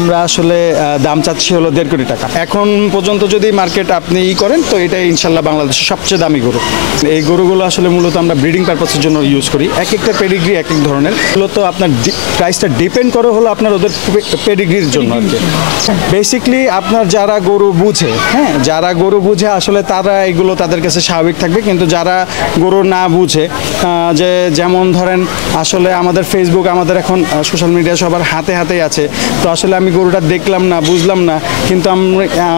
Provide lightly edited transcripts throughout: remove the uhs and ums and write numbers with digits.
আমরা আসলে দাম চাচ্ছি হলো 1.5 কোটি টাকা। এখন পর্যন্ত যদি মার্কেট আপনি করেন তো এটা ইনশাল্লাহ বাংলাদেশের সবচেয়ে দামি গরু। এই গরুগুলো আসলে মূলত আমরা ব্রিডিং পারপাসের জন্য ইউজ করি। এক একটা পেডিগ্রি এক এক ধরনের, মূলত আপনার প্রাইসটা ডিপেন্ড করে হলো আপনার ওদের পেডিগ্রির জন্য আর কি। বেসিকলি আপনার যারা গরু বুঝে, হ্যাঁ, যারা গরু বুঝে আসলে তারা এগুলো তাদের কাছে স্বাভাবিক থাকবে, কিন্তু যারা গরু না বুঝে, যে যেমন ধরেন আসলে আমাদের ফেসবুক, আমাদের এখন সোশ্যাল মিডিয়া সবার হাতে হাতেই আছে, তো আসলে আমি গরুটা দেখলাম না, বুঝলাম না, কিন্তু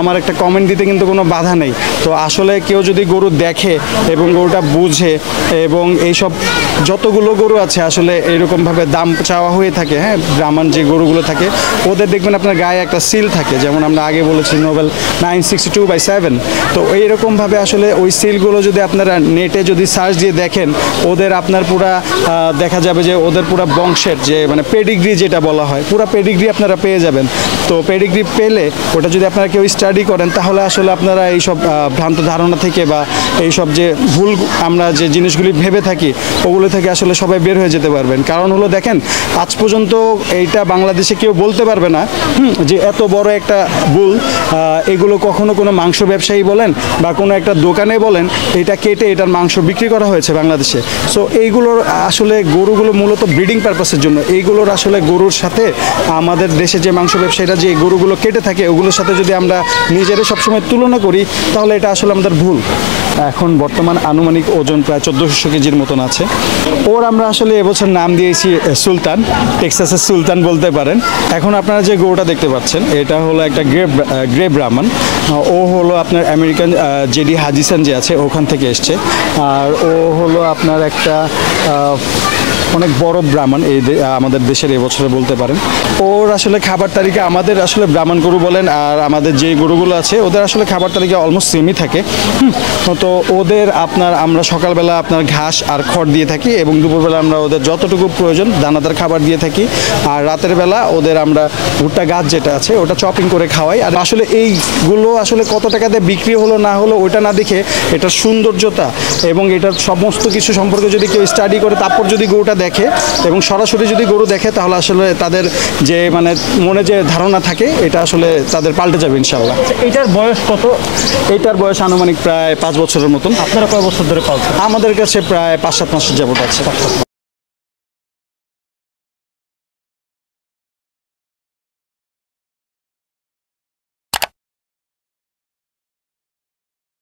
আমার একটা কমেন্ট দিতে কিন্তু কোনো বাধা নেই। তো আসলে কেউ যদি গরু দেখে এবং গরুটা বুঝে, এবং এইসব যতগুলো গরু আছে আসলে এরকমভাবে দাম চাওয়া হয়ে থাকে, হ্যাঁ, ব্রাহ্মণ যে গরুগুলো থাকে ওদের দেখবেন আপনার গায়ে একটা সিল থাকে, যেমন আমরা আগে বলেছি নোবেল 962/7। তো এইরকমভাবে আসলে ওই সিলগুলো যদি আপনারা নেটে যদি সার্চ দিয়ে দেখেন, ওদের আপনার পুরা দেখা যাবে যে ওদের পুরা বংশের যে মানে পেডিগ্রি যেটা বলা হয়, পুরা পেডিগ্রি আপনারা পেয়ে যাবেন। তো পেডিগ্রি পেলে ওটা যদি আপনারা কেউ স্টাডি করেন, তাহলে আসলে আপনারা এইসব ভ্রান্ত ধারণা থেকে বা এইসব যে ভুল আমরা যে জিনিসগুলি ভেবে থাকি ওগুলো থেকে আসলে সবাই বের হয়ে যেতে পারবেন। কারণ হলো দেখেন, আজ পর্যন্ত এইটা বাংলাদেশে কেউ বলতে পারবে না যে এত বড় একটা ভুল এগুলো কখনো কোনো মাংস ব্যবসায়ী বলেন বা কোনো একটা দোকানে বলেন এটা কেটে এটার মাংস বিক্রি করা হয়েছে বাংলাদেশে। সো এইগুলোর আসলে গরুগুলো মূলত ব্রিডিং পারপাসের জন্য, এইগুলোর আসলে গরুর সাথে আমাদের দেশে যে মাংস ব্যবসায়ীরা যে গরুগুলো কেটে থাকে ওগুলোর সাথে যদি আমরা নিজেরা সবসময় তুলনা করি, তাহলে এটা আসলে আমাদের ভুল। এখন বর্তমান আনুমানিক ওজন প্রায় 1400 কেজির মতন আছে। ওর আমরা আসলে এবছর নাম দিয়েছি সুলতান, টেক্সাসের সুলতান বলতে পারেন। এখন আপনারা যে গরুটা দেখতে পাচ্ছেন এটা হলো একটা গ্রে ব্রাহ্মণ। ও হলো আপনার আমেরিকান জেডি হাজিসান যে আছে ওখান থেকে এসছে। আর ও হলো আপনার একটা অনেক বড় ব্রাহ্মণ এই আমাদের দেশের এবছরে বলতে পারেন। ওর আসলে খাবার তালিকা আমাদের আসলে ব্রাহ্মণ গরু বলেন আর আমাদের যে গরুগুলো আছে ওদের আসলে খাবার তালিকা অলমোস্ট সেমই থাকে। তো ওদের আমরা সকালবেলা আপনার ঘাস আর খড় দিয়ে থাকি, এবং দুপুরবেলা আমরা ওদের যতটুকু প্রয়োজন দানাদার খাবার দিয়ে থাকি, আর রাতের বেলা ওদের আমরা ভুট্টা গাছ যেটা আছে ওটা চপিং করে খাওয়াই। আর আসলে এইগুলো আসলে কত টাকাতে বিক্রি হলো না হলো ওইটা না দেখে এটার সৌন্দর্যতা এবং এটার সমস্ত কিছু সম্পর্কে যদি কেউ স্টাডি করে তারপর যদি গরুটা দেখে এবং সরাসরি যদি গরু দেখে, তাহলে আসলে তাদের যে মানে মনে যে ধারণা থাকে এটা আসলে তাদের পাল্টে যাবে ইনশাআল্লাহ। এটার বয়স কত? এটার বয়স আনুমানিক প্রায় 5 বছরের মতন। আপনারা কয় বছর ধরে পালছেন? আমাদের কাছে প্রায় 5-7 মাস যাবত আছে।